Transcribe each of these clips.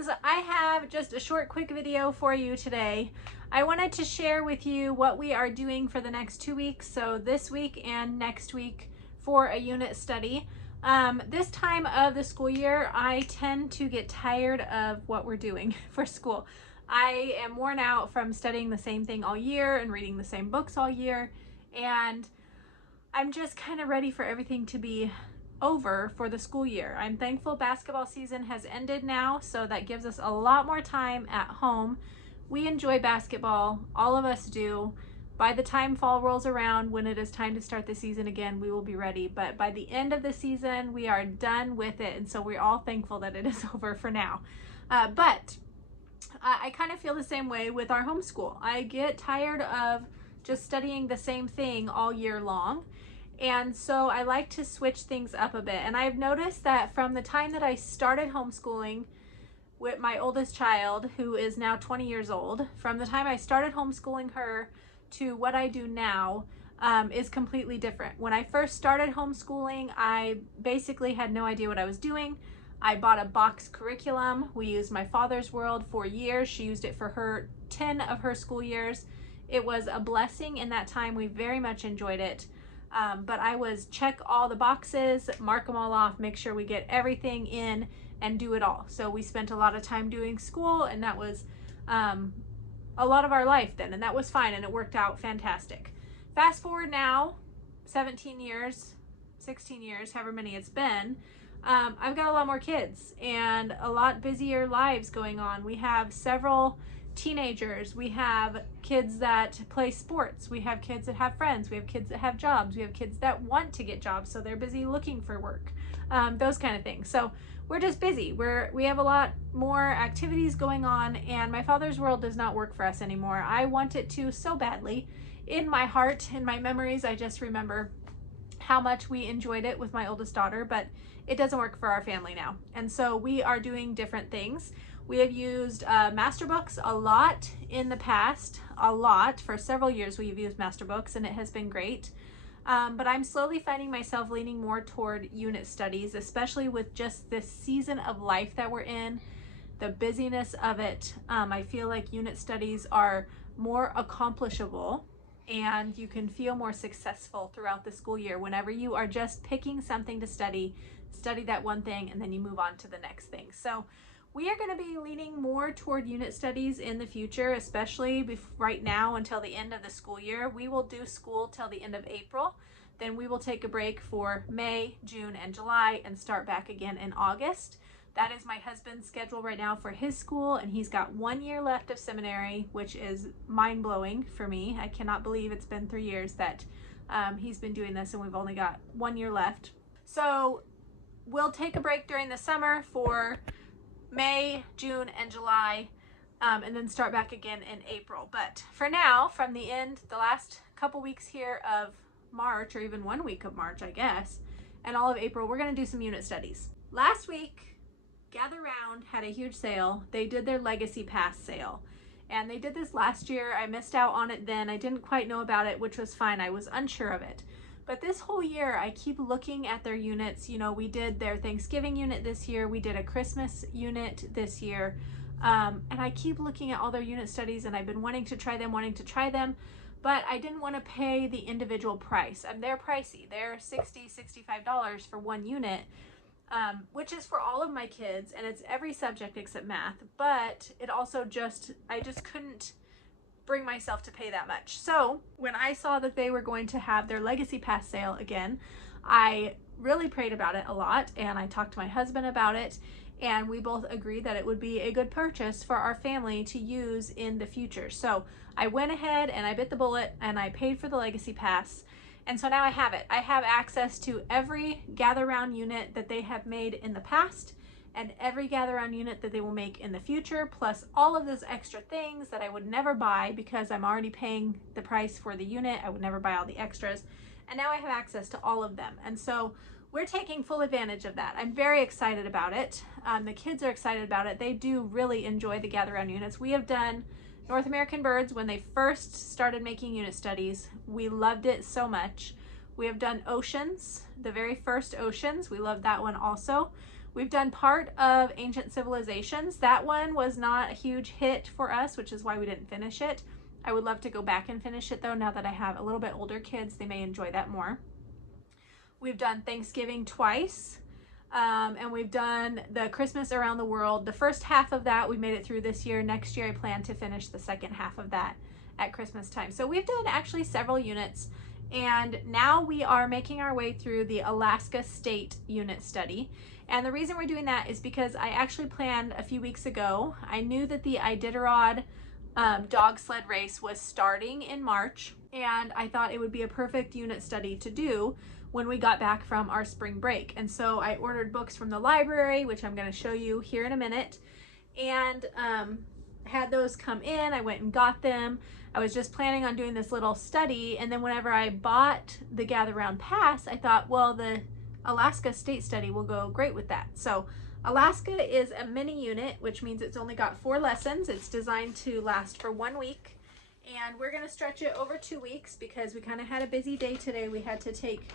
friends, I have just a short quick video for you today. I wanted to share with you what we are doing for the next 2 weeks, so this week and next week for a unit study. This time of the school year, I tend to get tired of what we're doing for school. I am worn out from studying the same thing all year and reading the same books all year, and I'm just kind of ready for everything to be over for the school year. I'm thankful basketball season has ended now, so that gives us a lot more time at home. We enjoy basketball, all of us do. By the time fall rolls around, when it is time to start the season again, we will be ready. But by the end of the season, we are done with it, and so we're all thankful that it is over for now. But I kind of feel the same way with our homeschool. I get tired of just studying the same thing all year long. And so I like to switch things up a bit. And I've noticed that from the time that I started homeschooling with my oldest child, who is now 20 years old, from the time I started homeschooling her to what I do now is completely different. When I first started homeschooling, I basically had no idea what I was doing. I bought a box curriculum. We used my father's world for years. She used it for her 10 of her school years. It was a blessing in that time. We very much enjoyed it. But I was check all the boxes, mark them all off, make sure we get everything in and do it all. So we spent a lot of time doing school, and that was a lot of our life then, and that was fine, and it worked out fantastic. Fast forward now, 17 years, 16 years, however many it's been, I've got a lot more kids and a lot busier lives going on. We have several teenagers, we have kids that play sports, we have kids that have friends, we have kids that have jobs, we have kids that want to get jobs, so they're busy looking for work, those kind of things. So we're just busy. We have a lot more activities going on, and my father's world does not work for us anymore. I want it to so badly. In my heart, in my memories, I just remember how much we enjoyed it with my oldest daughter, but it doesn't work for our family now. And so we are doing different things. We have used master books a lot in the past, for several years we've used master books, and it has been great. But I'm slowly finding myself leaning more toward unit studies, especially with just this season of life that we're in, the busyness of it. I feel like unit studies are more accomplishable, and you can feel more successful throughout the school year. Whenever you are just picking something to study that one thing, and then you move on to the next thing. So we are going to be leaning more toward unit studies in the future, especially right now until the end of the school year. We will do school till the end of April. Then we will take a break for May, June, and July and start back again in August. That is my husband's schedule right now for his school, and he's got 1 year left of seminary, which is mind-blowing for me. I cannot believe it's been 3 years that he's been doing this, and we've only got 1 year left. So we'll take a break during the summer for May, June, and July, and then start back again in April. But for now, from the last couple weeks here of March, or even 1 week of March, I guess, and all of April, we're going to do some unit studies. Last week, Gather Round had a huge sale. They did their Legacy Pass sale, and they did this last year. I missed out on it then. I didn't quite know about it, which was fine. I was unsure of it. But this whole year, I keep looking at their units. You know, we did their Thanksgiving unit this year. We did a Christmas unit this year. And I keep looking at all their unit studies, and I've been wanting to try them, but I didn't want to pay the individual price. They're pricey. They're $60, $65 for one unit, which is for all of my kids, and it's every subject except math. But it also I just couldn't bring myself to pay that much. So when I saw that they were going to have their Legacy Pass sale again, I really prayed about it a lot, and I talked to my husband about it, and we both agreed that it would be a good purchase for our family to use in the future. So I went ahead and I bit the bullet, and I paid for the Legacy Pass, and so now I have it. I have access to every Gather Round unit that they have made in the past, and every Gather Round unit that they will make in the future, plus all of those extra things that I would never buy because I'm already paying the price for the unit. I would never buy all the extras, and now I have access to all of them. And so we're taking full advantage of that. I'm very excited about it. The kids are excited about it. They do really enjoy the Gather Round units. We have done North American Birds when they first started making unit studies. We loved it so much. We have done Oceans, the very first Oceans. We loved that one also. We've done part of Ancient Civilizations. That one was not a huge hit for us, which is why we didn't finish it. I would love to go back and finish it though. Now that I have a little bit older kids, they may enjoy that more. We've done Thanksgiving twice. And we've done the Christmas Around the World. The first half of that we made it through this year. Next year I plan to finish the second half of that at Christmas time. So we've done actually several units, and now we are making our way through the Alaska State Unit Study. And the reason we're doing that is because I actually planned a few weeks ago. I knew that the Iditarod dog sled race was starting in March, and I thought it would be a perfect unit study to do when we got back from our spring break. And so I ordered books from the library, which I'm going to show you here in a minute, and had those come in. I went and got them. I was just planning on doing this little study, and then whenever I bought the Gather Round Pass, I thought, well, the Alaska State Study will go great with that. So Alaska is a mini unit, which means it's only got 4 lessons. It's designed to last for 1 week. And we're going to stretch it over 2 weeks because we kind of had a busy day today. We had to take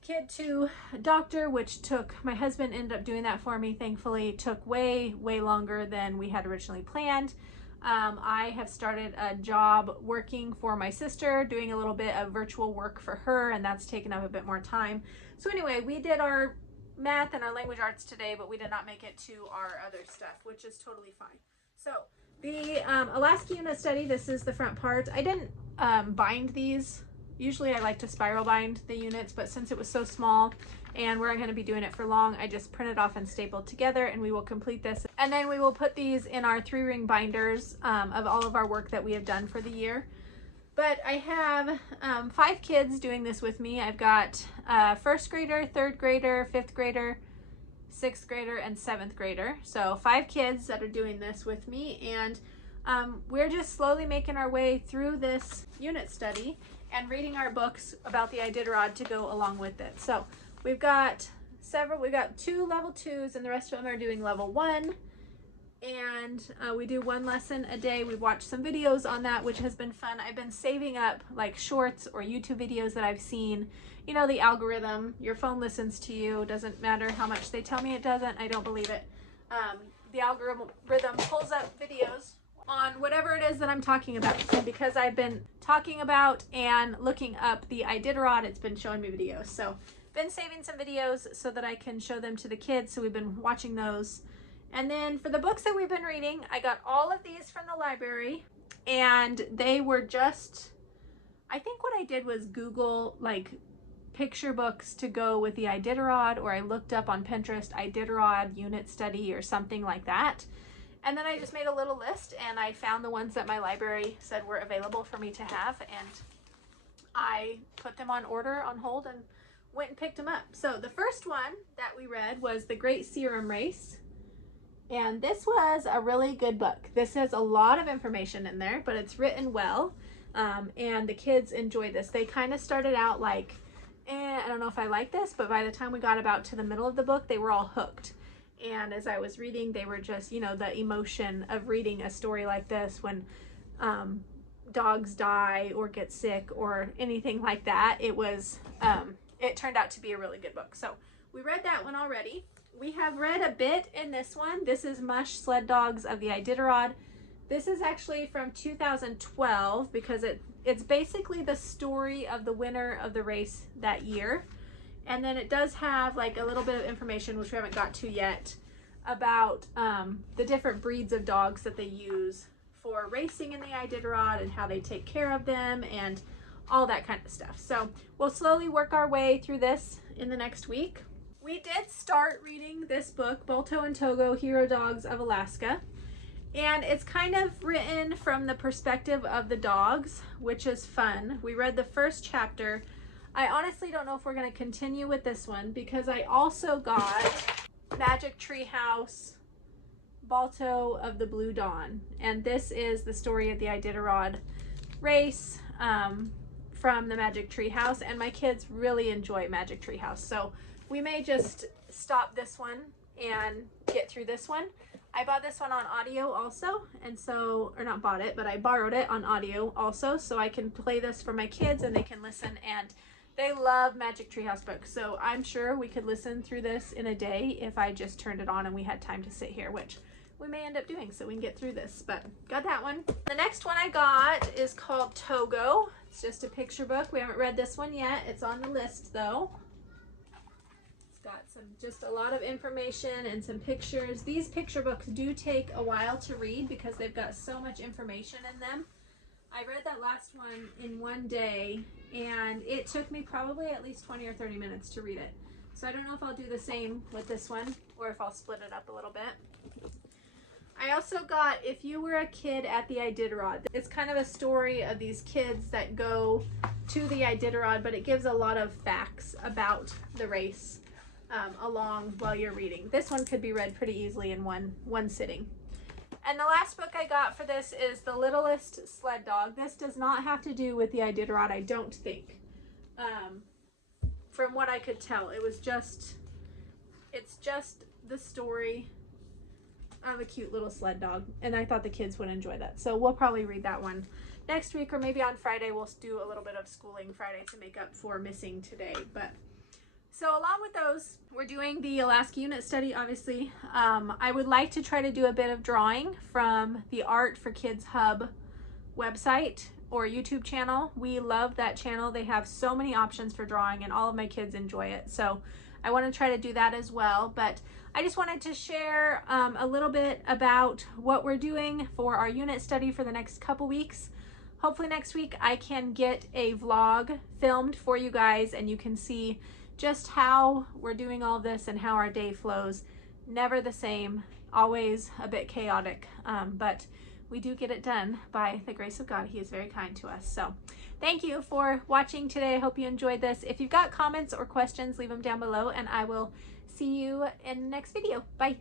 kid to a doctor, which took, my husband ended up doing that for me, thankfully. It took way longer than we had originally planned. I have started a job working for my sister, doing a little bit of virtual work for her, and that's taken up a bit more time. So anyway, we did our math and our language arts today, but we did not make it to our other stuff, which is totally fine. So the Alaska Unit Study, this is the front part. I didn't bind these. Usually I like to spiral bind the units, but since it was so small and we're going to be doing it for long, I just printed off and stapled together, and we will complete this. And then we will put these in our 3-ring binders of all of our work that we have done for the year. But I have 5 kids doing this with me. I've got first grader, third grader, fifth grader, 6th grader, and 7th grader. So 5 kids that are doing this with me, and we're just slowly making our way through this unit study and reading our books about the Iditarod to go along with it. So we've got 2 level 2s, and the rest of them are doing level 1. And we do 1 lesson a day. We've watched some videos on that, which has been fun. I've been saving up like shorts or YouTube videos that I've seen. You know, the algorithm, your phone listens to you. Doesn't matter how much they tell me it doesn't. I don't believe it. The algorithm pulls up videos on whatever it is that I'm talking about. And because I've been talking about and looking up the Iditarod, it's been showing me videos. So been saving some videos so that I can show them to the kids. So we've been watching those. And then for the books that we've been reading, I got all of these from the library, and they were just, I think what I did was Google like picture books to go with the Iditarod, or I looked up on Pinterest Iditarod Unit Study or something like that. And then I just made a little list, and I found the ones that my library said were available for me to have, and I put them on hold and went and picked them up. So the first one that we read was The Great Serum Race. And this was a really good book. This has a lot of information in there, but it's written well. And the kids enjoy this. They kind of started out like, I don't know if I like this, but by the time we got about to the middle of the book, they were all hooked. And as I was reading, they were just, you know, the emotion of reading a story like this when dogs die or get sick or anything like that. It was, it turned out to be a really good book. So we read that one already. We have read a bit in this one. This is Mush Sled Dogs of the Iditarod. This is actually from 2012 because it's basically the story of the winner of the race that year. And then it does have like a little bit of information, which we haven't got to yet, about the different breeds of dogs that they use for racing in the Iditarod and how they take care of them and all that kind of stuff. So we'll slowly work our way through this in the next week. We did start reading this book, Balto and Togo, Hero Dogs of Alaska. And it's kind of written from the perspective of the dogs, which is fun. We read the first chapter. I honestly don't know if we're going to continue with this one because I also got Magic Tree House, Balto of the Blue Dawn. And this is the story of the Iditarod race from the Magic Tree House. And my kids really enjoy Magic Tree House. So we may just stop this one and get through this one. I bought this one on audio also, and so, or not bought it, but I borrowed it on audio also, so I can play this for my kids and they can listen and They love Magic Treehouse books, so I'm sure we could listen through this in a day if I just turned it on and we had time to sit here, which we may end up doing so we can get through this, but got that one. The next one I got is called Togo. It's just a picture book. We haven't read this one yet. It's on the list though. It's got just a lot of information and some pictures. These picture books do take a while to read because they've got so much information in them. I read that last one in one day and it took me probably at least 20 or 30 minutes to read it. So I don't know if I'll do the same with this one or if I'll split it up a little bit. I also got If You Were a Kid at the Iditarod. It's kind of a story of these kids that go to the Iditarod, but it gives a lot of facts about the race along while you're reading. This one could be read pretty easily in one sitting. And the last book I got for this is The Littlest Sled Dog. This does not have to do with the Iditarod, I don't think. From what I could tell, it's just the story of a cute little sled dog. And I thought the kids would enjoy that. So we'll probably read that one next week, or maybe on Friday we'll do a little bit of schooling Friday to make up for missing today. But so along with those, we're doing the Alaska Unit Study, obviously. I would like to try to do a bit of drawing from the Art for Kids Hub website or YouTube channel. We love that channel. They have so many options for drawing and all of my kids enjoy it. So I want to try to do that as well. But I just wanted to share a little bit about what we're doing for our unit study for the next couple weeks. Hopefully next week I can get a vlog filmed for you guys and you can see just how we're doing all this and how our day flows. Never the same, always a bit chaotic, but we do get it done by the grace of God. He is very kind to us. So thank you for watching today. I hope you enjoyed this. If you've got comments or questions, leave them down below and I will see you in the next video. Bye.